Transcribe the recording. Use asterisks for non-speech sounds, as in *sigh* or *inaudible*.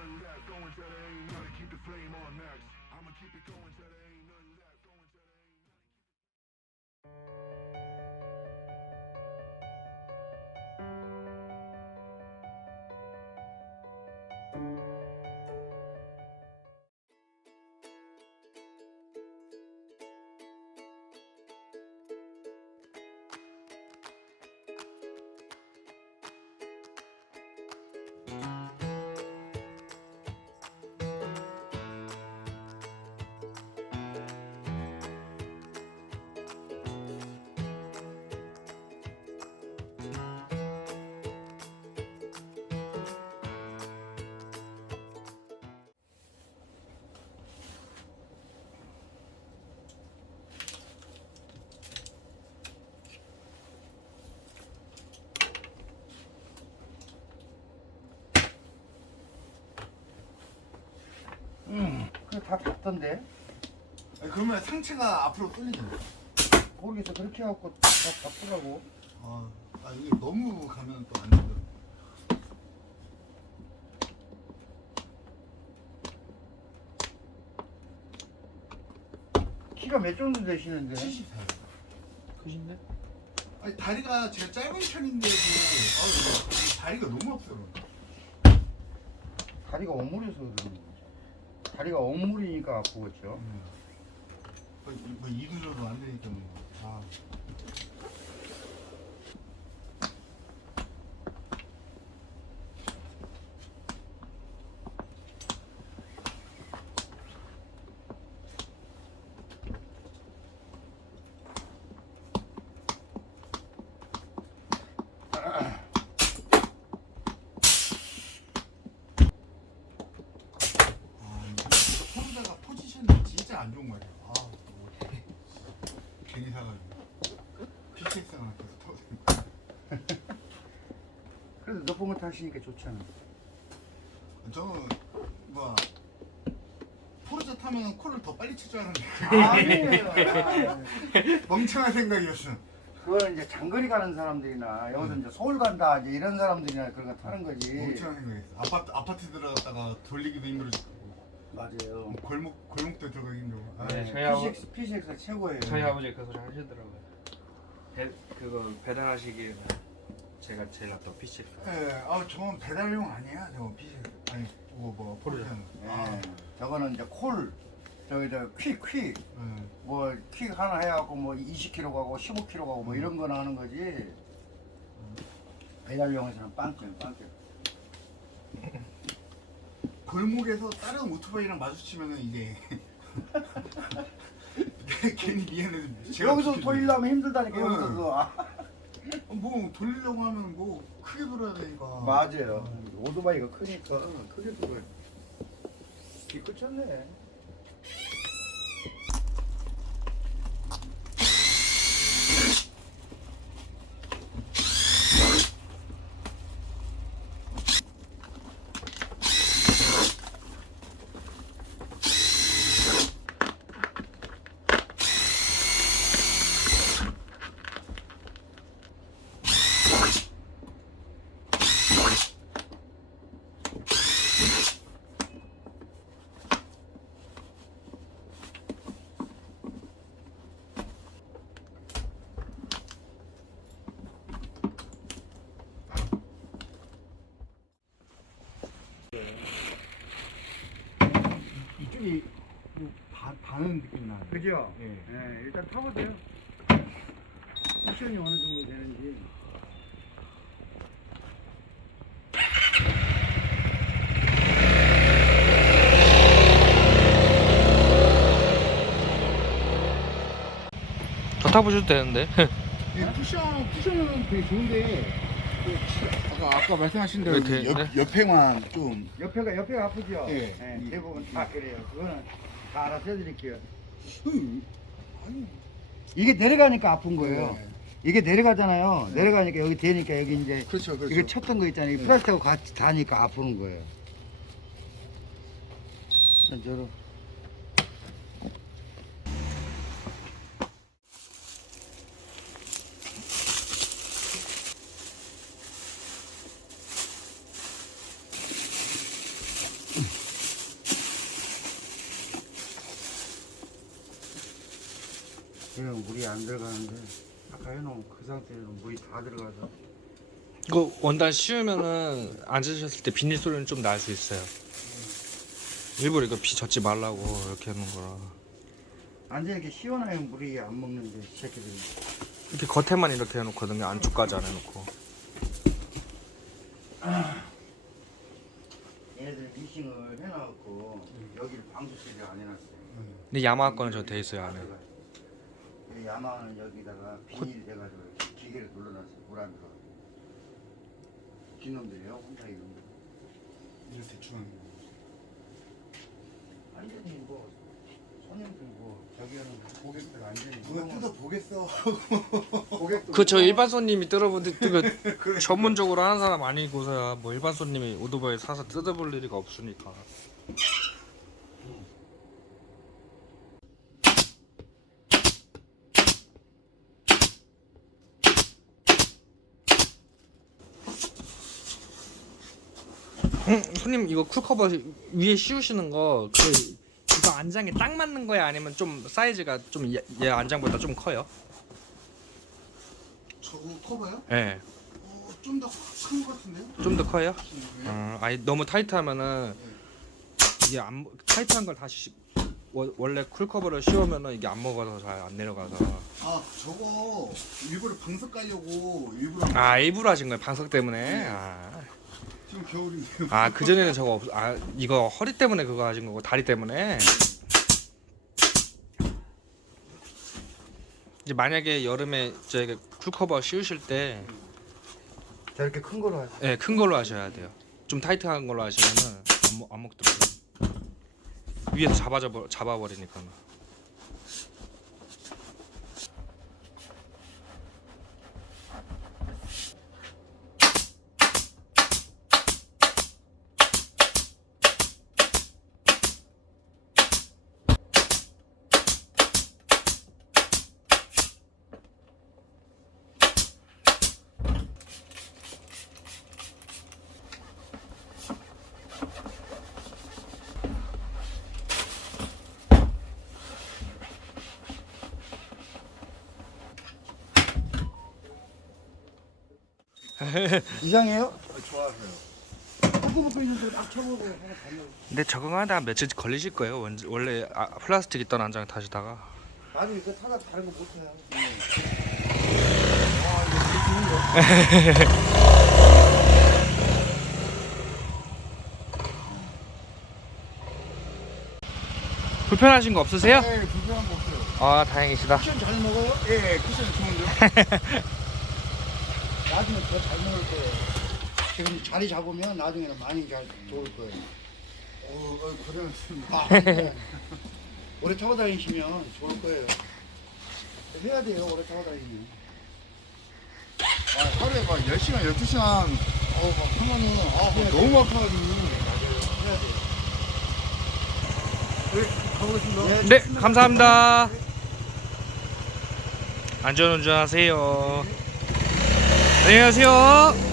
nothing left. Going till there ain't nothing. Keep the flame on next. I'ma keep it going till there 응, 그래 다 닿던데. 아니, 그러면 상체가 앞으로 뚫리잖아. 모르겠어. 그렇게 해갖고 다 닿더라고. 아, 아 이게 너무 가면 또안 되더라고. 키가 몇 정도 되시는데? 74. 크신데? 아니 다리가 제가 짧은 편인데도 아, 이 다리가 너무 아프더라고. 다리가 오므려서 그러는 거죠. 다리가 오므리니까 아프겠죠. 음. 뭐, 뭐 이두저도 안 되니까 뭐. 아. 아, 혼자가 포지션이 진짜 안 좋은 거야. 아, 뭐, 괜히 사가지고. PCX랑 계속 타고 그래도 높은 거 타시니까 좋잖아. 저는 뭐 포르자 타면 코를 더 빨리 칠 줄 알았는데 아니에요. 멍청한 생각이었어. 그거는 이제 장거리 가는 사람들이나 여기서 이제 서울 간다 이제 이런 사람들이나 그런 거 타는 거지. 멍청한 생각이었어. 아파트 아파트 들어갔다가 돌리기도 힘들어지고 맞아요. 골목 골목도 들어가기 힘들고. 아, 네, 저희 아버 PCX, PCX가 최고예요. 저희 아버지 그 소리 하시더라고요. 배 그거 배달하시기에는 제가 제일 낫다 피치. 예, 아 저건 배달용 아니야, 저거 PCX. 아니, 뭐, 뭐 포르자. 예. 아, 저거는 이제 콜 저기 저 퀵, 퀵. 예. 뭐퀵 하나 해갖고 뭐 20km 가고 15km 가고 뭐 이런 거나 하는 거지. 배달용에서는 빵점, 빵점. *laughs* 골목에서 다른 오토바이랑 마주치면은 이제 *laughs* 괜히 미안해서 제가 여기서. 돌리려면 힘들다니까 응. 여기서도. 아, 어, 뭐 돌리려고 하면 뭐 크게 돌아야 되니까. 맞아요. 오토바이가 크니까 크게 돌아요. 기껏쳤네. 이쪽이 다 다는 느낌 나요. 그죠? 예. 네, 일단 타보세요. 쿠션이 어느 정도 되는지. 더 타보셔도 되는데. 이 *laughs* 쿠션 쿠션은 되게 좋은데 그 치- 아까 아까 말씀하신 대로 이렇게, 옆, 네? 옆에만 좀 옆에가 옆에가 아프죠? 예. 네, 대부분 다 그래요. 그거는 다 알아서 해드릴게요. 음, 아니 이게 내려가니까 아픈 거예요. 네. 이게 내려가잖아요. 내려가니까 여기 되니까 여기 이제 그렇죠 그렇죠. 이게 쳤던 거 있잖아요. 이 네. 플라스틱하고 같이 닿으니까 아프는 거예요. 저로 시원하면 물이 안 들어가는데 아까 해놓은 그 상태에는 물이 다 들어가서 이거 원단 씌우면은 앉으셨을 때 비닐 소리는 좀 날 수 있어요. 일부러 이거 비 젖지 말라고 이렇게 하는 거라. 완전 이렇게 시원하면 물이 안 먹는데 이 새끼들이 이렇게 겉에만 이렇게 해놓거든요. 안쪽까지 안 해놓고. 얘네들 미싱을 해놔갖고 여기를 방수실에 안 해놨어요 근데 야마하 거는 저 돼 있어요 안에. 이 야마는 여기다가 비닐 돼가지고 이렇게 기계를 눌러놨어요 물안 들어가 진놈들이요 혼자 이놈들 이거 대충 하는 거. 완전히 뭐 손님들 뭐 저기 하는 고객들 완전히 누가 뜯어 보겠어. 고객도 그저뭐 일반 손님이 뜯어본 *laughs* 그 전문적으로 하는 사람 아니고서야 뭐 일반 손님이 오토바이 사서 뜯어볼 일이가 없으니까. 손님 이거 쿨커버 위에 씌우시는 거 그 이거 안장에 딱 맞는 거야 아니면 좀 사이즈가 좀 얘 안장보다 좀 커요? 저거 커봐요? 예. 네. 어, 좀더큰것 같은데요? 좀 더 커요? 네. 어, 아니 너무 타이트하면은 이게 안 타이트한 걸 다시 워- 원래 쿨 커버를 씌우면은 이게 안 먹어서 잘 안 내려가서 아 저거 일부러 방석 깔려고 일부러 아 일부러 하신 거예요 방석 때문에 아, 지금 겨울인데요. 아 그전에는 저거 없, 아 이거 허리 때문에 그거 하신 거고 다리 때문에 이제 만약에 여름에 이제 쿨 커버 씌우실 때 저렇게 큰 거로 하세요 예, 큰 걸로 하셔야 돼요. 좀 타이트한 걸로 하시면은 안, 먹, 안 먹더라고요. 위에서 잡아져 버- 잡아 버리니까. *laughs* 이상해요? 하나 달려 근데 적응하다 며칠 걸리실 거예요. 원, 원래 아, 플라스틱 있던 안장 타시다가. 나도 이거 타다 다른 거 못해요 *laughs* 불편하신 거 없으세요? 네, 불편한 거 없어요. 아 다행이시다. 쿠션 잘 먹어요? 예, 쿠션 좋은데요? *laughs* 나중에 더 잘 먹을 거예요 지금 자리 잡으면 나중에는 많이 잘 좋을 거예요 어, 어 고생하셨습니다. 아, 네. 오래 타고 다니시면 좋을 거예요 해야 돼요 오래 타고 다니면 아, 하루에 막 10시간, 12시간 어우 막 하면은 아돼 너무. 해야 돼 네, 가보겠습니다. 네. 네, 감사합니다. 안전운전하세요. 안녕히 가세요.